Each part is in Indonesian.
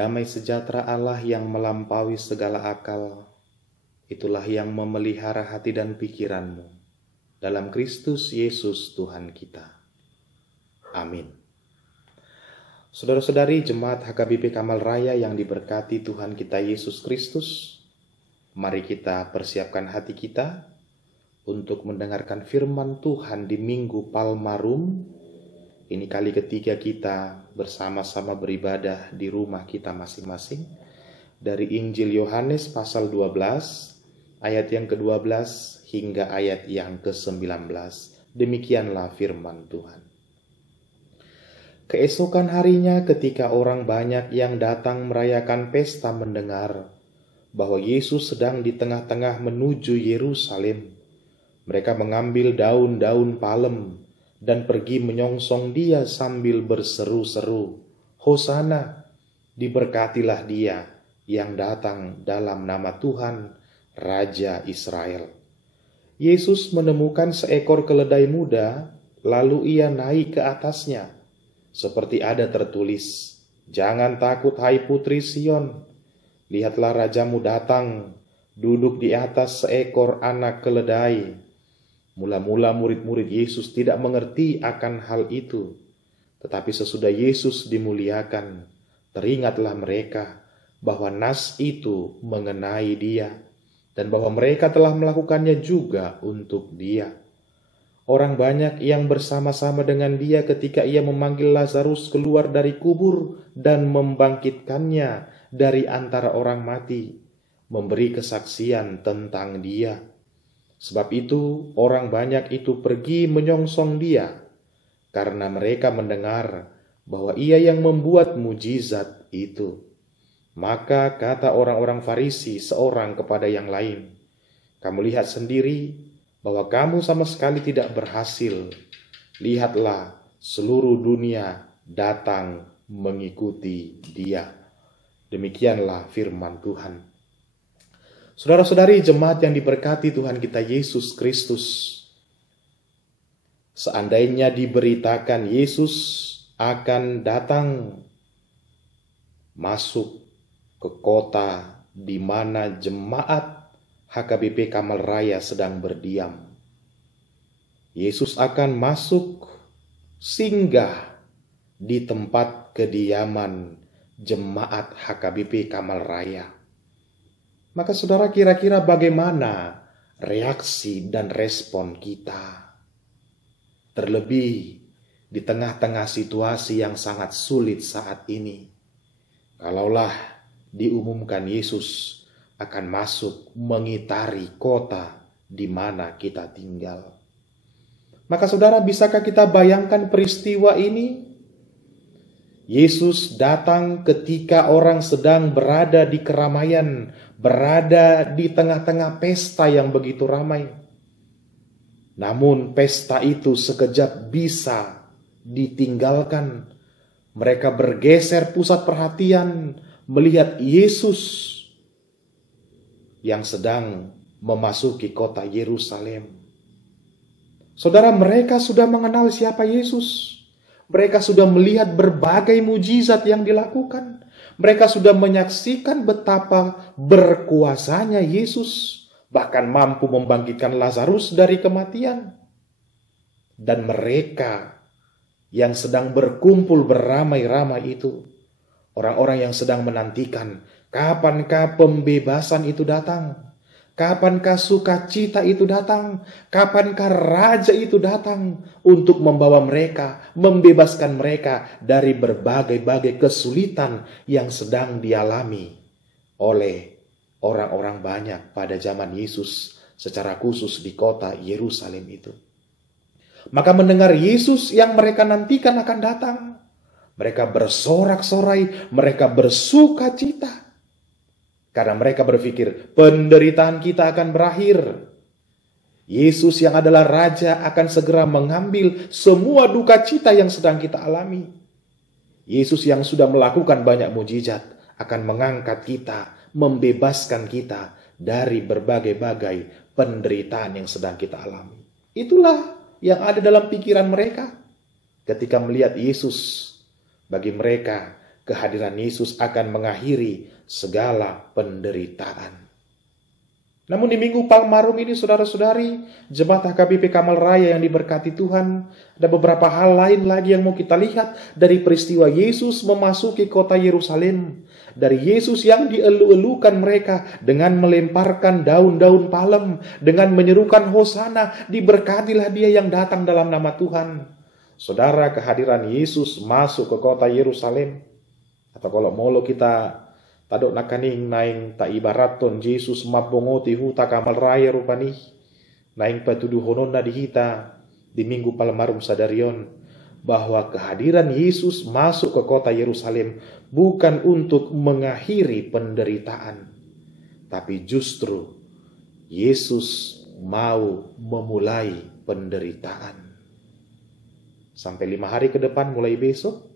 Damai sejahtera Allah yang melampaui segala akal, itulah yang memelihara hati dan pikiranmu dalam Kristus Yesus Tuhan kita. Amin. Saudara-saudari Jemaat HKBP Kamal Raya yang diberkati Tuhan kita Yesus Kristus, mari kita persiapkan hati kita untuk mendengarkan firman Tuhan di Minggu Palmarum. Ini kali ketiga kita bersama-sama beribadah di rumah kita masing-masing. Dari Injil Yohanes pasal 12, ayat yang ke-12 hingga ayat yang ke-19. Demikianlah firman Tuhan. Keesokan harinya ketika orang banyak yang datang merayakan pesta mendengar bahwa Yesus sedang di tengah-tengah menuju Yerusalem, mereka mengambil daun-daun palem dan pergi menyongsong dia sambil berseru-seru, "Hosana, diberkatilah dia yang datang dalam nama Tuhan, Raja Israel." Yesus menemukan seekor keledai muda, lalu ia naik ke atasnya. Seperti ada tertulis, "Jangan takut hai putri Sion, lihatlah rajamu datang, duduk di atas seekor anak keledai." Mula-mula murid-murid Yesus tidak mengerti akan hal itu. Tetapi sesudah Yesus dimuliakan, teringatlah mereka bahwa nas itu mengenai dia, dan bahwa mereka telah melakukannya juga untuk dia. Orang banyak yang bersama-sama dengan dia ketika ia memanggil Lazarus keluar dari kubur dan membangkitkannya dari antara orang mati, memberi kesaksian tentang dia. Sebab itu orang banyak itu pergi menyongsong dia, karena mereka mendengar bahwa ia yang membuat mujizat itu. Maka kata orang-orang Farisi seorang kepada yang lain, "Kamu lihat sendiri bahwa kamu sama sekali tidak berhasil. Lihatlah, seluruh dunia datang mengikuti dia." Demikianlah firman Tuhan. Saudara-saudari jemaat yang diberkati Tuhan kita Yesus Kristus, seandainya diberitakan Yesus akan datang masuk ke kota di mana jemaat HKBP Kamal Raya sedang berdiam, Yesus akan masuk singgah di tempat kediaman jemaat HKBP Kamal Raya. Maka saudara, kira-kira bagaimana reaksi dan respon kita? Terlebih di tengah-tengah situasi yang sangat sulit saat ini. Kalaulah diumumkan Yesus akan masuk mengitari kota di mana kita tinggal. Maka saudara, bisakah kita bayangkan peristiwa ini? Yesus datang ketika orang sedang berada di keramaian, berada di tengah-tengah pesta yang begitu ramai. Namun pesta itu sekejap bisa ditinggalkan. Mereka bergeser pusat perhatian melihat Yesus yang sedang memasuki kota Yerusalem. Saudara, mereka sudah mengenal siapa Yesus. Mereka sudah melihat berbagai mujizat yang dilakukan. Mereka sudah menyaksikan betapa berkuasanya Yesus, bahkan mampu membangkitkan Lazarus dari kematian. Dan mereka yang sedang berkumpul beramai-ramai itu, orang-orang yang sedang menantikan, kapankah pembebasan itu datang? Kapankah sukacita itu datang? Kapankah raja itu datang untuk membawa mereka, membebaskan mereka dari berbagai-bagai kesulitan yang sedang dialami oleh orang-orang banyak pada zaman Yesus, secara khusus di kota Yerusalem itu. Maka mendengar Yesus yang mereka nantikan akan datang, mereka bersorak-sorai, mereka bersukacita. Karena mereka berpikir penderitaan kita akan berakhir. Yesus yang adalah Raja akan segera mengambil semua duka cita yang sedang kita alami. Yesus yang sudah melakukan banyak mujizat akan mengangkat kita, membebaskan kita dari berbagai-bagai penderitaan yang sedang kita alami. Itulah yang ada dalam pikiran mereka ketika melihat Yesus. Bagi mereka, kehadiran Yesus akan mengakhiri segala penderitaan. Namun di Minggu Palmarum ini saudara-saudari, jemaat HKBP Kamal Raya yang diberkati Tuhan, ada beberapa hal lain lagi yang mau kita lihat dari peristiwa Yesus memasuki kota Yerusalem. Dari Yesus yang dielu-elukan mereka dengan melemparkan daun-daun palem, dengan menyerukan Hosana, diberkatilah dia yang datang dalam nama Tuhan. Saudara, kehadiran Yesus masuk ke kota Yerusalem, atau kalau molo kita tadok nakaning naing ta ibaraton Yesus mabongoti huta Kamal Raya rupani naing patuduh hononna dihita di Minggu Palmarum sadarion bahwa kehadiran Yesus masuk ke kota Yerusalem bukan untuk mengakhiri penderitaan, tapi justru Yesus mau memulai penderitaan. Sampai 5 hari ke depan mulai besok,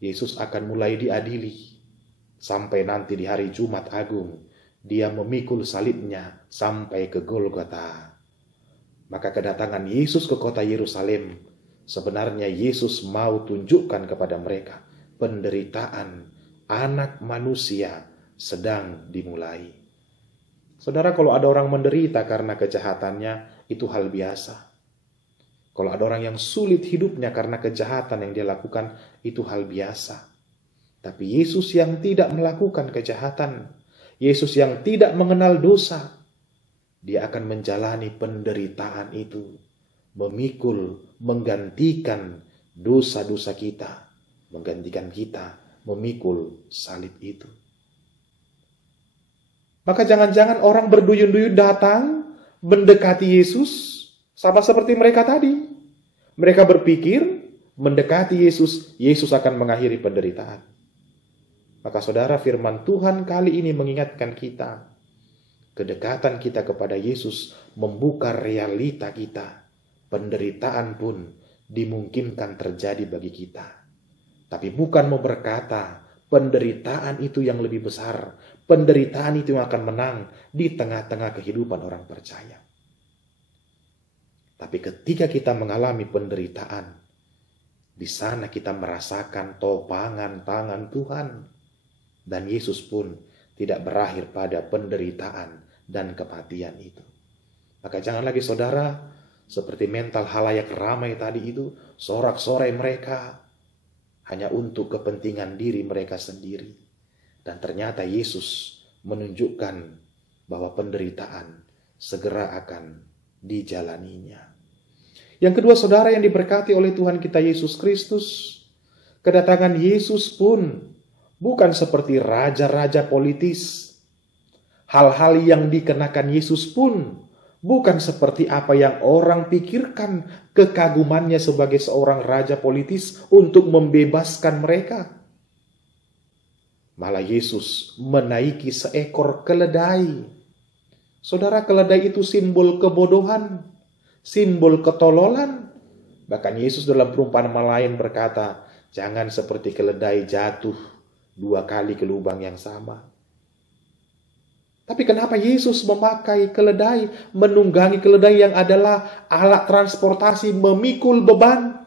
Yesus akan mulai diadili. Sampai nanti di hari Jumat Agung, dia memikul salibnya sampai ke Golgota. Maka kedatangan Yesus ke kota Yerusalem, sebenarnya Yesus mau tunjukkan kepada mereka penderitaan anak manusia sedang dimulai. Saudara, kalau ada orang menderita karena kejahatannya, itu hal biasa. Kalau ada orang yang sulit hidupnya karena kejahatan yang dia lakukan, itu hal biasa. Tapi Yesus yang tidak melakukan kejahatan, Yesus yang tidak mengenal dosa, dia akan menjalani penderitaan itu, memikul, menggantikan dosa-dosa kita, menggantikan kita memikul salib itu. Maka jangan-jangan orang berduyun-duyun datang mendekati Yesus sama seperti mereka tadi. Mereka berpikir mendekati Yesus, Yesus akan mengakhiri penderitaan. Maka saudara, firman Tuhan kali ini mengingatkan kita, kedekatan kita kepada Yesus membuka realita kita. Penderitaan pun dimungkinkan terjadi bagi kita. Tapi bukan mau berkata, penderitaan itu yang lebih besar, penderitaan itu yang akan menang di tengah-tengah kehidupan orang percaya. Tapi ketika kita mengalami penderitaan, di sana kita merasakan topangan tangan Tuhan. Dan Yesus pun tidak berakhir pada penderitaan dan kematian itu. Maka jangan lagi saudara, seperti mental halayak ramai tadi itu, sorak-sorai mereka hanya untuk kepentingan diri mereka sendiri. Dan ternyata Yesus menunjukkan bahwa penderitaan segera akan dijalaninya. Yang kedua saudara yang diberkati oleh Tuhan kita Yesus Kristus, kedatangan Yesus pun bukan seperti raja-raja politis. Hal-hal yang dikenakan Yesus pun bukan seperti apa yang orang pikirkan, kekagumannya sebagai seorang raja politis untuk membebaskan mereka. Malah Yesus menaiki seekor keledai. Saudara, keledai itu simbol kebodohan, simbol ketololan. Bahkan Yesus dalam perumpamaan lain berkata, jangan seperti keledai jatuh 2 kali ke lubang yang sama. Tapi kenapa Yesus memakai keledai, menunggangi keledai yang adalah alat transportasi memikul beban?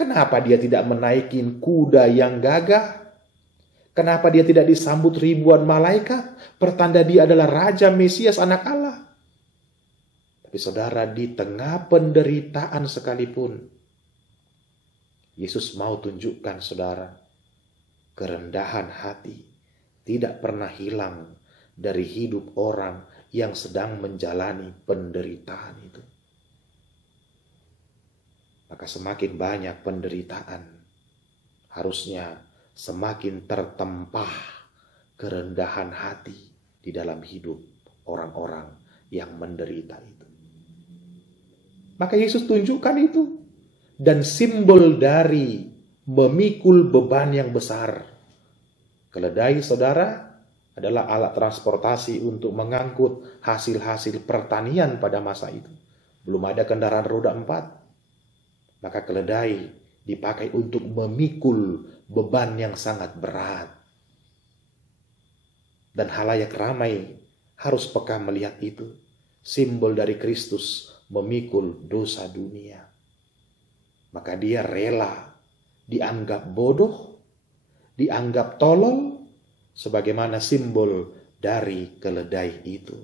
Kenapa dia tidak menaikin kuda yang gagah? Kenapa dia tidak disambut ribuan malaikat? Pertanda dia adalah Raja Mesias, anak Allah. Tapi saudara, di tengah penderitaan sekalipun, Yesus mau tunjukkan saudara, kerendahan hati tidak pernah hilang dari hidup orang yang sedang menjalani penderitaan itu. Maka semakin banyak penderitaan, harusnya semakin tertempah kerendahan hati di dalam hidup orang-orang yang menderita itu. Maka Yesus tunjukkan itu. Dan simbol dari memikul beban yang besar. Keledai saudara adalah alat transportasi untuk mengangkut hasil-hasil pertanian pada masa itu. Belum ada kendaraan roda 4. Maka keledai dipakai untuk memikul beban yang sangat berat. Dan halayak ramai harus peka melihat itu. Simbol dari Kristus memikul dosa dunia. Maka dia rela dianggap bodoh, dianggap tolol, sebagaimana simbol dari keledai itu.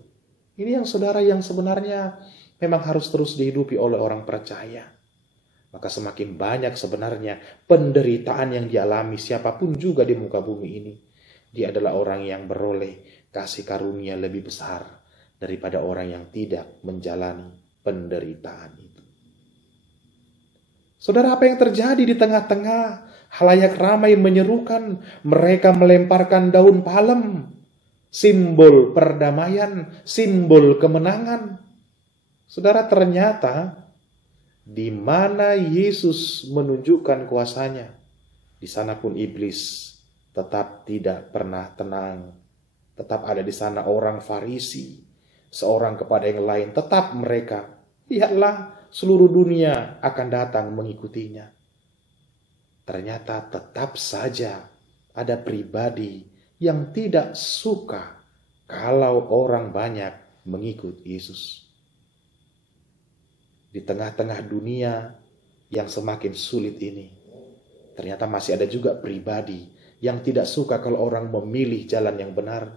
Ini yang saudara yang sebenarnya memang harus terus dihidupi oleh orang percaya. Maka semakin banyak sebenarnya penderitaan yang dialami siapapun juga di muka bumi ini, dia adalah orang yang beroleh kasih karunia lebih besar daripada orang yang tidak menjalani penderitaan itu. Saudara, apa yang terjadi di tengah-tengah halayak ramai menyerukan, mereka melemparkan daun palem, simbol perdamaian, simbol kemenangan. Saudara, ternyata di mana Yesus menunjukkan kuasanya, di sana pun iblis tetap tidak pernah tenang. Tetap ada di sana orang Farisi, seorang kepada yang lain, tetap mereka, lihatlah, seluruh dunia akan datang mengikutinya. Ternyata tetap saja ada pribadi yang tidak suka kalau orang banyak mengikut Yesus. Di tengah-tengah dunia yang semakin sulit ini, ternyata masih ada juga pribadi yang tidak suka kalau orang memilih jalan yang benar.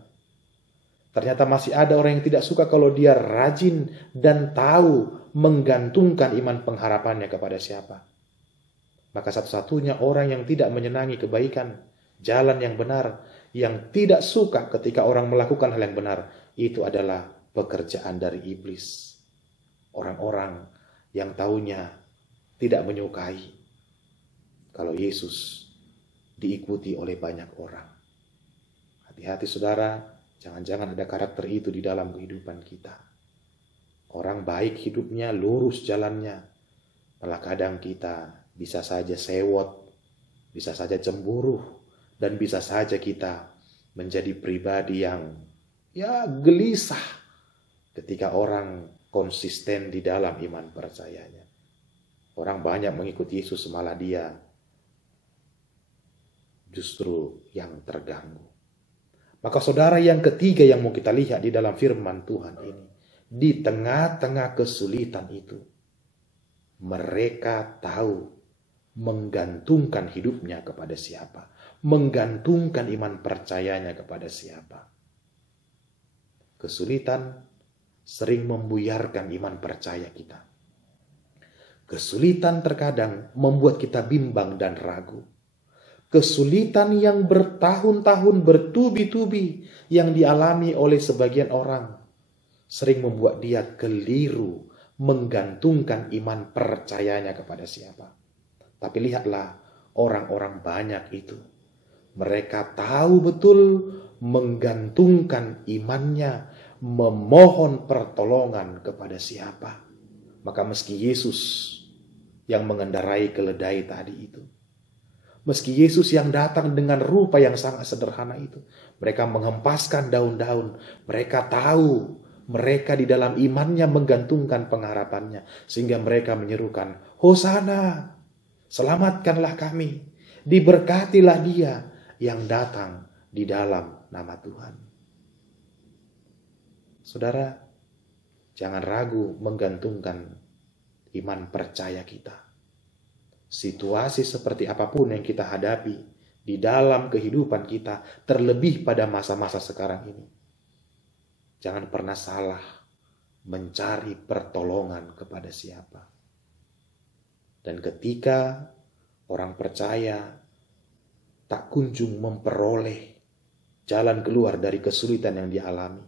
Ternyata masih ada orang yang tidak suka kalau dia rajin dan tahu menggantungkan iman pengharapannya kepada siapa. Maka satu-satunya orang yang tidak menyenangi kebaikan, jalan yang benar, yang tidak suka ketika orang melakukan hal yang benar, itu adalah pekerjaan dari iblis. Orang-orang yang taunya tidak menyukai kalau Yesus diikuti oleh banyak orang. Hati-hati saudara, jangan-jangan ada karakter itu di dalam kehidupan kita. Orang baik hidupnya, lurus jalannya, malah kadang kita bisa saja sewot, bisa saja cemburu, dan bisa saja kita menjadi pribadi yang gelisah ketika orang konsisten di dalam iman percayanya. Orang banyak mengikuti Yesus, malah dia justru yang terganggu. Maka saudara, yang ketiga yang mau kita lihat di dalam firman Tuhan ini, di tengah-tengah kesulitan itu, mereka tahu menggantungkan hidupnya kepada siapa, menggantungkan iman percayanya kepada siapa. Kesulitan sering membuyarkan iman percaya kita. Kesulitan terkadang membuat kita bimbang dan ragu. Kesulitan yang bertahun-tahun, bertubi-tubi yang dialami oleh sebagian orang sering membuat dia keliru menggantungkan iman percayanya kepada siapa. Tapi lihatlah orang-orang banyak itu. Mereka tahu betul menggantungkan imannya, memohon pertolongan kepada siapa. Maka meski Yesus yang mengendarai keledai tadi itu, meski Yesus yang datang dengan rupa yang sangat sederhana itu, mereka menghempaskan daun-daun. Mereka tahu mereka di dalam imannya menggantungkan pengharapannya. Sehingga mereka menyerukan, Hosana, selamatkanlah kami. Diberkatilah dia yang datang di dalam nama Tuhan. Saudara, jangan ragu menggantungkan iman percaya kita. Situasi seperti apapun yang kita hadapi di dalam kehidupan kita, terlebih pada masa-masa sekarang ini, jangan pernah salah mencari pertolongan kepada siapa. Dan ketika orang percaya tak kunjung memperoleh jalan keluar dari kesulitan yang dialami,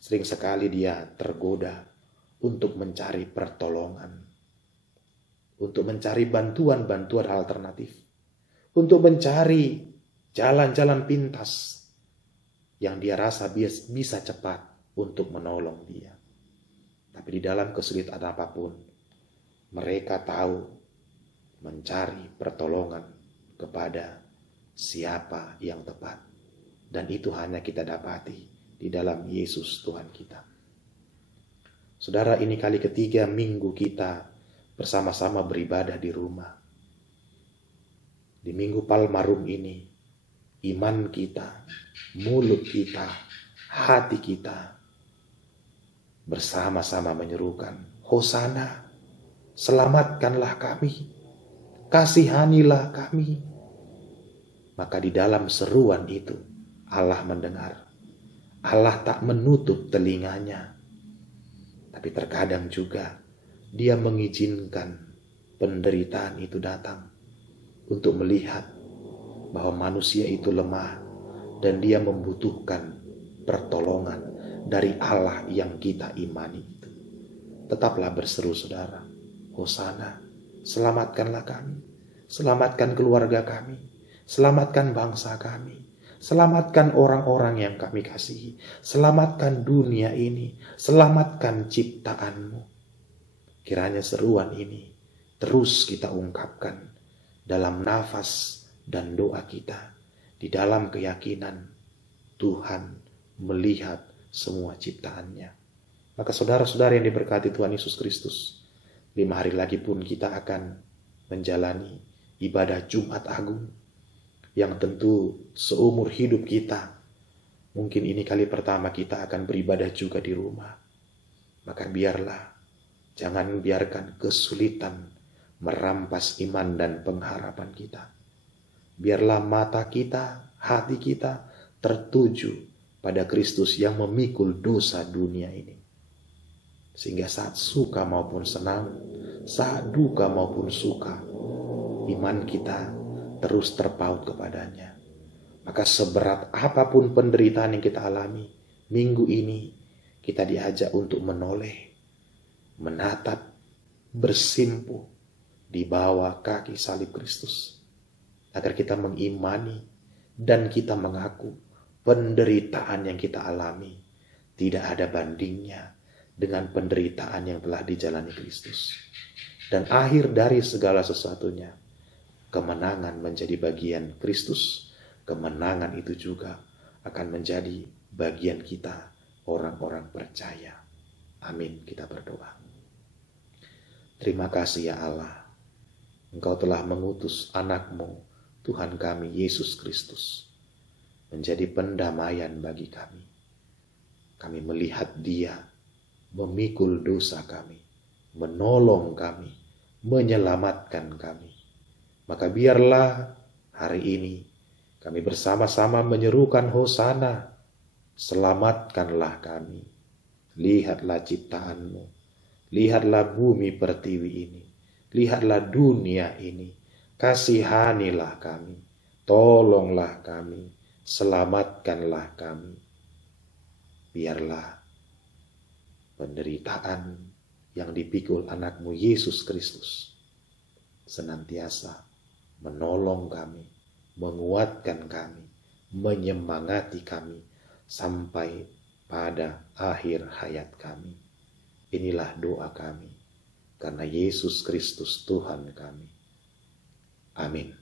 sering sekali dia tergoda untuk mencari pertolongan, untuk mencari bantuan-bantuan alternatif, untuk mencari jalan-jalan pintas yang dia rasa bisa cepat untuk menolong dia. Tapi di dalam kesulitan apapun, mereka tahu mencari pertolongan kepada siapa yang tepat. Dan itu hanya kita dapati di dalam Yesus Tuhan kita. Saudara, ini kali ketiga minggu kita bersama-sama beribadah di rumah. Di minggu Palmarum ini, iman kita, mulut kita, hati kita bersama-sama menyerukan, Hosana, selamatkanlah kami. kasihanilah kami. Maka di dalam seruan itu Allah mendengar. Allah tak menutup telinganya. Tapi terkadang juga Dia mengizinkan penderitaan itu datang untuk melihat bahwa manusia itu lemah dan dia membutuhkan pertolongan dari Allah yang kita imani itu. Tetaplah berseru saudara, Hosana, selamatkanlah kami, selamatkan keluarga kami, selamatkan bangsa kami, selamatkan orang-orang yang kami kasihi, selamatkan dunia ini, selamatkan ciptaanmu. Kiranya seruan ini terus kita ungkapkan dalam nafas dan doa kita, di dalam keyakinan Tuhan melihat semua ciptaannya. Maka saudara-saudara yang diberkati Tuhan Yesus Kristus, 5 hari lagi pun kita akan menjalani ibadah Jumat Agung, yang tentu seumur hidup kita, mungkin ini kali pertama kita akan beribadah juga di rumah. Maka biarlah, jangan biarkan kesulitan merampas iman dan pengharapan kita. Biarlah mata kita, hati kita tertuju pada Kristus yang memikul dosa dunia ini. Sehingga saat suka maupun senang, saat duka maupun suka, iman kita terus terpaut kepadanya. Maka seberat apapun penderitaan yang kita alami, minggu ini kita diajak untuk menoleh, menatap, bersimpuh di bawah kaki salib Kristus. Agar kita mengimani dan kita mengaku penderitaan yang kita alami tidak ada bandingnya dengan penderitaan yang telah dijalani Kristus. Dan akhir dari segala sesuatunya, kemenangan menjadi bagian Kristus. Kemenangan itu juga akan menjadi bagian kita, orang-orang percaya. Amin, kita berdoa. Terima kasih ya Allah, Engkau telah mengutus anak-Mu, Tuhan kami Yesus Kristus, menjadi pendamaian bagi kami. Kami melihat Dia memikul dosa kami, menolong kami, menyelamatkan kami. Maka biarlah hari ini kami bersama-sama menyerukan Hosana, selamatkanlah kami. Lihatlah ciptaan-Mu, lihatlah bumi pertiwi ini, lihatlah dunia ini. Kasihanilah kami, tolonglah kami, selamatkanlah kami. Biarlah penderitaan yang dipikul anak-Mu Yesus Kristus senantiasa menolong kami, menguatkan kami, menyemangati kami sampai pada akhir hayat kami. Inilah doa kami karena Yesus Kristus Tuhan kami. Amin.